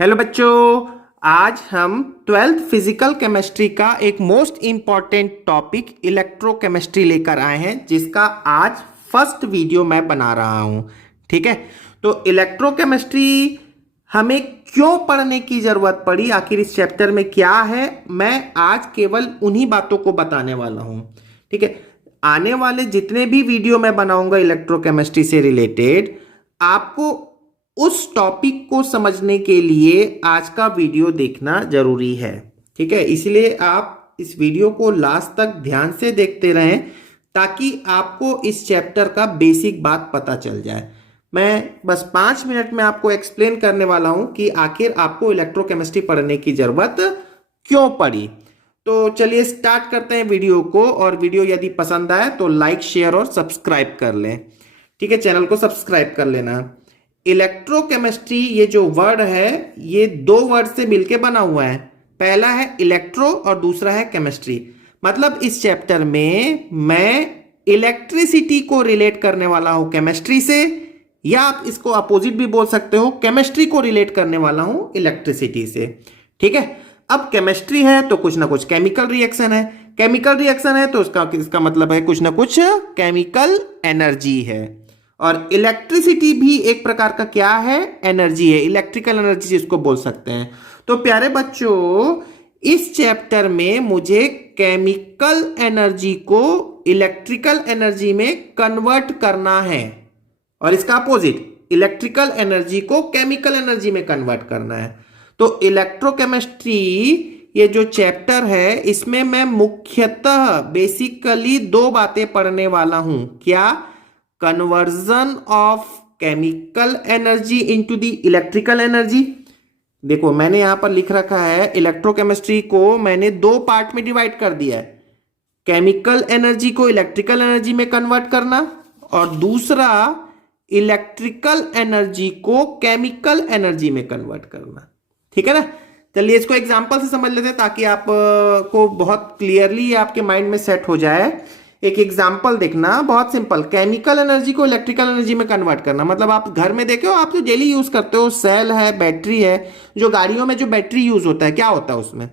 Hello बच्चों, आज हम ट्वेल्थ फिजिकल केमिस्ट्री का एक मोस्ट इम्पॉर्टेंट टॉपिक इलेक्ट्रोकेमिस्ट्री लेकर आए हैं, जिसका आज फर्स्ट वीडियो मैं बना रहा हूं। ठीक है, तो इलेक्ट्रोकेमिस्ट्री हमें क्यों पढ़ने की जरूरत पड़ी, आखिर इस चैप्टर में क्या है, मैं आज केवल उन्हीं बातों को बताने वाला हूं। ठीक है, आने वाले जितने भी वीडियो मैं बनाऊंगा इलेक्ट्रोकेमिस्ट्री से रिलेटेड, आपको उस टॉपिक को समझने के लिए आज का वीडियो देखना जरूरी है। ठीक है, इसलिए आप इस वीडियो को लास्ट तक ध्यान से देखते रहें ताकि आपको इस चैप्टर का बेसिक बात पता चल जाए। मैं बस 5 मिनट में आपको एक्सप्लेन करने वाला हूं कि आखिर आपको इलेक्ट्रोकेमिस्ट्री पढ़ने की जरूरत क्यों पड़ी। तो चलिए स्टार्ट करते हैं वीडियो को, और वीडियो यदि पसंद आए तो लाइक, शेयर और सब्सक्राइब कर लें। ठीक है, चैनल को सब्सक्राइब कर लेना। इलेक्ट्रोकेमिस्ट्री ये जो वर्ड है, ये 2 वर्ड से मिलकर बना हुआ है। पहला है इलेक्ट्रो और दूसरा है केमिस्ट्री। मतलब इस चैप्टर में मैं इलेक्ट्रिसिटी को रिलेट करने वाला हूं केमिस्ट्री से, या आप इसको अपोजिट भी बोल सकते हो, केमिस्ट्री को रिलेट करने वाला हूं इलेक्ट्रिसिटी से। ठीक है, अब केमिस्ट्री है तो कुछ ना कुछ केमिकल रिएक्शन है, केमिकल रिएक्शन है तो इसका मतलब है कुछ ना कुछ केमिकल एनर्जी है, और इलेक्ट्रिसिटी भी एक प्रकार का क्या है, एनर्जी है, इलेक्ट्रिकल एनर्जी जिसको बोल सकते हैं। तो प्यारे बच्चों, इस चैप्टर में मुझे केमिकल एनर्जी को इलेक्ट्रिकल एनर्जी में कन्वर्ट करना है, और इसका अपोजिट इलेक्ट्रिकल एनर्जी को केमिकल एनर्जी में कन्वर्ट करना है। तो इलेक्ट्रोकेमिस्ट्री ये जो चैप्टर है, इसमें मैं मुख्यतः बेसिकली 2 बातें पढ़ने वाला हूं। क्या? Conversion of chemical energy into the electrical energy. देखो मैंने यहां पर लिख रखा है, इलेक्ट्रोकेमिस्ट्री को मैंने 2 पार्ट में डिवाइड कर दिया है, केमिकल एनर्जी को इलेक्ट्रिकल एनर्जी में कन्वर्ट करना, और दूसरा इलेक्ट्रिकल एनर्जी को केमिकल एनर्जी में कन्वर्ट करना। ठीक है ना, चलिए इसको एग्जांपल से समझ लेते हैं ताकि आप को बहुत क्लियरली आपके माइंड में सेट हो जाए। एक एग्जांपल देखना, बहुत सिंपल, केमिकल एनर्जी को इलेक्ट्रिकल एनर्जी में कन्वर्ट करना। मतलब आप घर में देखे हो, आप जो डेली यूज करते हो, सेल है, बैटरी है, जो गाड़ियों में जो बैटरी यूज होता है, क्या होता है उसमें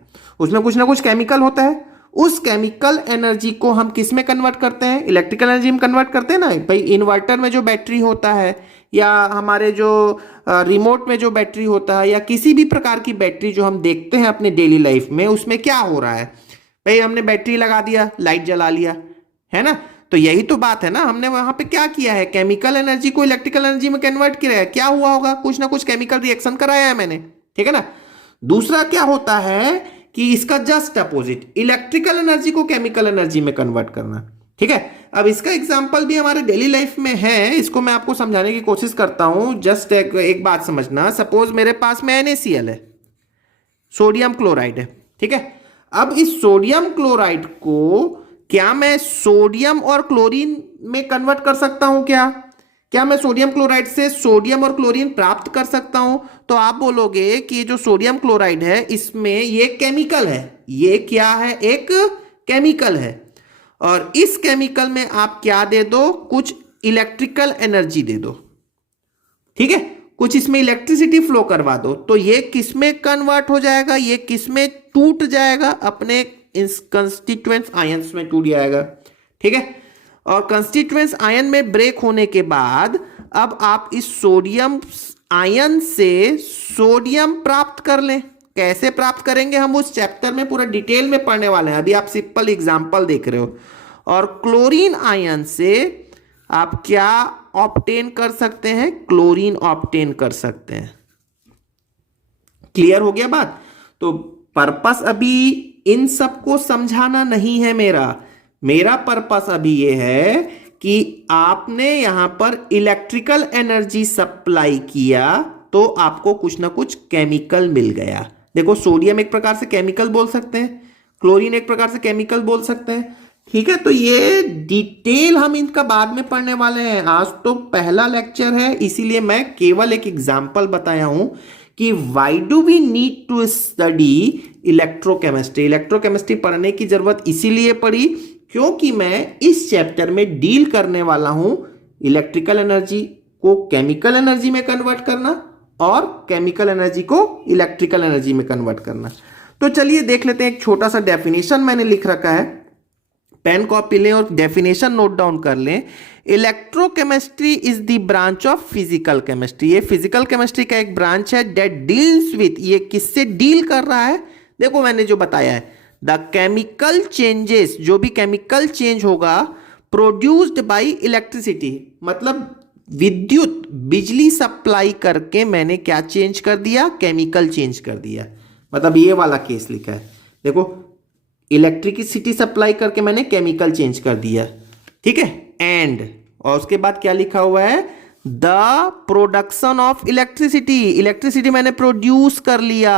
कुछ ना कुछ केमिकल होता है। उस केमिकल एनर्जी को हम किस में कन्वर्ट करते हैं, इलेक्ट्रिकल एनर्जी में कन्वर्ट करते हैं ना भाई। इन्वर्टर में जो बैटरी होता है, या हमारे जो रिमोट में जो बैटरी होता है, या किसी भी प्रकार की बैटरी जो हम देखते हैं अपने डेली लाइफ में, उसमें क्या हो रहा है भाई, हमने बैटरी लगा दिया, लाइट जला लिया, है ना। तो यही तो बात है ना, हमने वहां पे क्या किया है, केमिकल एनर्जी को इलेक्ट्रिकल एनर्जी में कन्वर्ट किया है। क्या हुआ होगा, कुछ ना कुछ केमिकल रिएक्शन कराया है मैंने। ठीक है ना। दूसरा क्या होता है कि इसका जस्ट अपोजिट, इलेक्ट्रिकल एनर्जी को केमिकल एनर्जी में कन्वर्ट करना। ठीक है, अब इसका एग्जांपल भी हमारे डेली लाइफ में है, इसको मैं आपको समझाने की कोशिश करता हूं। जस्ट एक बात समझना, सपोज मेरे पास में NaCl है, सोडियम क्लोराइड है। ठीक है, अब इस सोडियम क्लोराइड को क्या मैं सोडियम और क्लोरीन में कन्वर्ट कर सकता हूं? क्या मैं सोडियम क्लोराइड से सोडियम और क्लोरीन प्राप्त कर सकता हूं? तो आप बोलोगे कि ये जो सोडियम क्लोराइड है, इसमें ये केमिकल है। ये क्या है? एक केमिकल है, और इस केमिकल में आप क्या दे दो, कुछ इलेक्ट्रिकल एनर्जी दे दो। ठीक है, कुछ इसमें इलेक्ट्रिसिटी फ्लो करवा दो, तो ये किस में कन्वर्ट हो जाएगा, ये किस में टूट जाएगा, अपने कंस्टिट्यूएंट्स आयंस में टूट जाएगा। ठीक है, और कंस्टिट्यूएंट्स आयन में ब्रेक होने के बाद अब आप इस सोडियम आयन से सोडियम प्राप्त कर लें। कैसे प्राप्त करेंगे, हम उस चैप्टर में पूरा डिटेल में पढ़ने वाले हैं, अभी आप सिंपल एग्जांपल देख रहे हो। और क्लोरीन आयन से आप क्या ऑब्टेन कर सकते हैं, क्लोरीन ऑब्टेन कर सकते हैं। क्लियर हो गया बात। तो पर्पस अभी इन सबको समझाना नहीं है मेरा पर्पस अभी ये है कि आपने यहां पर इलेक्ट्रिकल एनर्जी सप्लाई किया तो आपको कुछ ना कुछ केमिकल मिल गया। देखो, सोडियम एक प्रकार से केमिकल बोल सकते हैं, क्लोरीन एक प्रकार से केमिकल बोल सकते हैं। ठीक है, तो ये डिटेल हम इनका बाद में पढ़ने वाले हैं। आज तो पहला लेक्चर है, इसीलिए मैं केवल एक एग्जांपल बताया हूं कि why do we need to study electrochemistry. Electrochemistry पढ़ने की जरूरत इसीलिए पड़ी क्योंकि मैं इस चैप्टर में डील करने वाला हूं इलेक्ट्रिकल एनर्जी को केमिकल एनर्जी में कन्वर्ट करना, और केमिकल एनर्जी को इलेक्ट्रिकल एनर्जी में कन्वर्ट करना। तो चलिए देख लेते हैं, एक छोटा सा डेफिनेशन मैंने लिख रखा है, पेन कॉपी लें और डेफिनेशन नोट डाउन कर लें। Electrochemistry is the branch of physical chemistry. ये फिजिकल केमिस्ट्री का एक ब्रांच है दैट डील्स विथ, ये किससे डील कर रहा है? देखो मैंने जो बताया है, द केमिकल चेंजेस, जो भी केमिकल चेंज होगा प्रोड्यूस्ड बाय इलेक्ट्रिसिटी, मतलब विद्युत बिजली सप्लाई करके मैंने क्या चेंज कर दिया? केमिकल चेंज कर दिया। मतलब ये वाला केस लिखा है, देखो इलेक्ट्रिसिटी सप्लाई करके मैंने केमिकल चेंज कर दिया, ठीक है। एंड और उसके बाद क्या लिखा हुआ है? The production of electricity, electricity मैंने प्रोड्यूस कर लिया।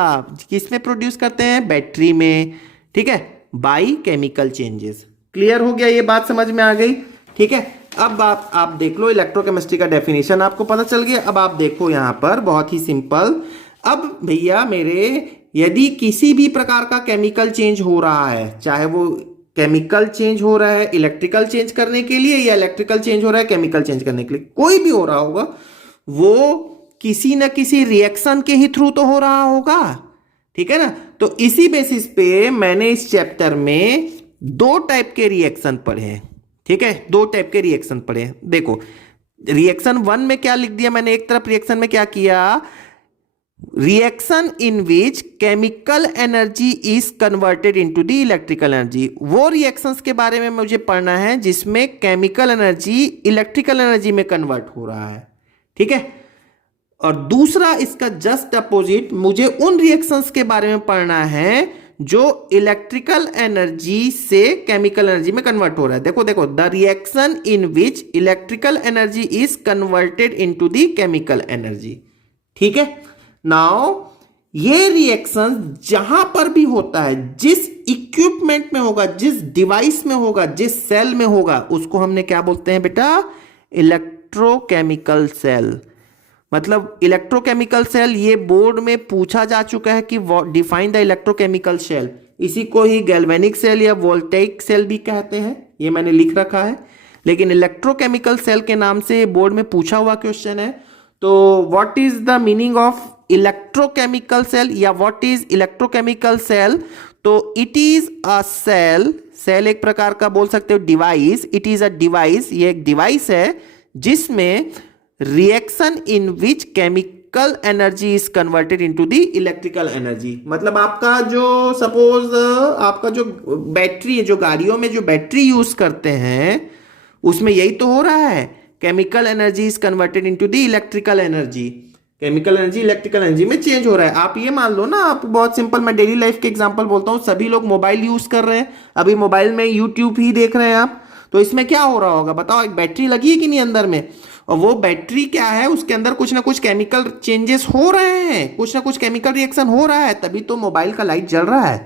किसमें प्रोड्यूस करते हैं? बैटरी में, ठीक है, बाय केमिकल चेंजेस। क्लियर हो गया? ये बात समझ में आ गई, ठीक है। अब आप देख लो, इलेक्ट्रोकेमिस्ट्री का डेफिनेशन आपको पता चल गया। अब आप देखो यहां पर बहुत ही सिंपल, अब भैया मेरे यदि किसी भी प्रकार का केमिकल चेंज हो रहा है, चाहे वो केमिकल चेंज हो रहा है इलेक्ट्रिकल चेंज करने के लिए या इलेक्ट्रिकल चेंज हो रहा है केमिकल चेंज करने के लिए, कोई भी हो रहा होगा, वो किसी न किसी रिएक्शन के ही थ्रू तो हो रहा होगा, ठीक है ना। तो इसी बेसिस पे मैंने इस चैप्टर में दो टाइप के रिएक्शन पढ़े हैं, ठीक है, दो टाइप के रिएक्शन पढ़े हैं। देखो रिएक्शन 1 में क्या लिख दिया मैंने, एक तरफ रिएक्शन में क्या किया, reaction in which chemical energy is converted into the electrical energy. वो रिएक्शंस के बारे में मुझे पढ़ना है जिसमें केमिकल एनर्जी इलेक्ट्रिकल एनर्जी में कन्वर्ट हो रहा है, ठीक है। और दूसरा इसका जस्ट अपोजिट, मुझे उन रिएक्शंस के बारे में पढ़ना है जो इलेक्ट्रिकल एनर्जी से केमिकल एनर्जी में कन्वर्ट हो रहा है। देखो देखो, the reaction in which electrical energy is converted into the chemical energy, ठीक है। नाउ ये रिएक्शन जहां पर भी होता है, जिस इक्विपमेंट में होगा, जिस डिवाइस में होगा, जिस सेल में होगा, उसको हमने क्या बोलते हैं बेटा? Electrochemical cell. मतलब इलेक्ट्रोकेमिकल सेल, ये बोर्ड में पूछा जा चुका है कि डिफाइन द इलेक्ट्रोकेमिकल सेल। इसी को ही गैल्वेनिक सेल या वोल्टेइक सेल भी कहते हैं, ये मैंने लिख रखा है। लेकिन इलेक्ट्रोकेमिकल सेल के नाम से बोर्ड में पूछा हुआ क्वेश्चन है। तो what is the meaning of electrochemical cell या व्हाट इज इलेक्ट्रोकेमिकल सेल? तो it is a cell, cell एक प्रकार का बोल सकते हो device, it is a device, ये एक डिवाइस है जिसमें reaction in which chemical energy is converted into the electrical energy. मतलब आपका जो सपोज आपका जो बैटरी है, जो गाड़ियों में जो बैटरी यूज करते हैं, उसमें यही तो हो रहा है, chemical energy is converted into the electrical energy. Chemical energy electrical energy में चेंज हो रहा है। आप ये मान लो ना, आप बहुत सिंपल, मैं डेली लाइफ के एग्जांपल बोलता हूँ, सभी लोग मोबाइल यूज कर रहे हैं, अभी मोबाइल में यूट्यूब ही देख रहे हैं आप, तो इसमें क्या हो रहा होगा बताओ? एक बैटरी लगी है कि नहीं अंदर में, और वो बैटरी क्या है, उसके अंदर कुछ ना कुछ केमिकल चेंजेस हो रहे हैं, कुछ ना कुछ केमिकल रिएक्शन हो रहा है, तभी तो मोबाइल का लाइट जल रहा है,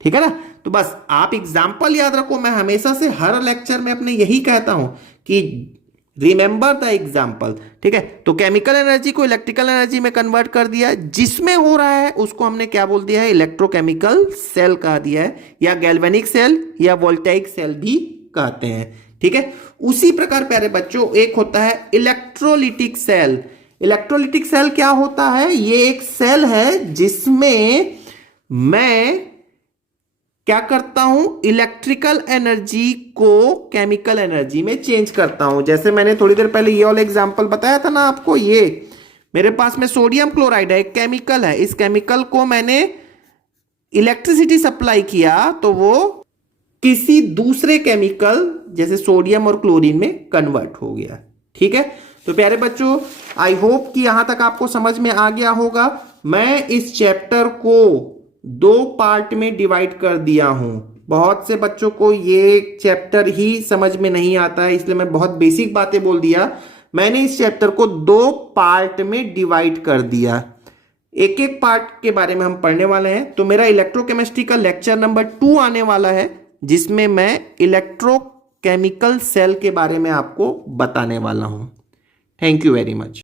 ठीक है ना। तो बस आप एग्जाम्पल याद रखो, मैं हमेशा से हर लेक्चर में अपने यही कहता हूं कि रिमेंबर द एग्जाम्पल, ठीक है। तो केमिकल एनर्जी को इलेक्ट्रिकल एनर्जी में कन्वर्ट कर दिया, जिसमें हो रहा है उसको हमने क्या बोल दिया है? इलेक्ट्रोकेमिकल सेल कह दिया है, या गैल्वेनिक सेल या वोल्टेइक सेल भी कहते हैं, ठीक है। उसी प्रकार प्यारे बच्चों एक होता है इलेक्ट्रोलिटिक सेल। इलेक्ट्रोलिटिक सेल क्या होता है? ये एक सेल है जिसमें मैं क्या करता हूं? इलेक्ट्रिकल एनर्जी को केमिकल एनर्जी में चेंज करता हूं। जैसे मैंने थोड़ी देर पहले ये वाला एग्जांपल बताया था ना आपको, ये मेरे पास में सोडियम क्लोराइड है, एक केमिकल है, इस केमिकल को मैंने इलेक्ट्रिसिटी सप्लाई किया तो वो किसी दूसरे केमिकल जैसे सोडियम और क्लोरीन में कन्वर्ट हो गया, ठीक है। तो प्यारे बच्चों, आई होप कि यहां तक आपको समझ में आ गया होगा। मैं इस चैप्टर को 2 पार्ट में डिवाइड कर दिया हूं। बहुत से बच्चों को ये चैप्टर ही समझ में नहीं आता है, इसलिए मैं बहुत बेसिक बातें बोल दिया। मैंने इस चैप्टर को 2 पार्ट में डिवाइड कर दिया, एक एक पार्ट के बारे में हम पढ़ने वाले हैं। तो मेरा इलेक्ट्रोकेमिस्ट्री का लेक्चर नंबर 2 आने वाला है, जिसमें मैं इलेक्ट्रोकेमिकल सेल के बारे में आपको बताने वाला हूं। Thank you very much.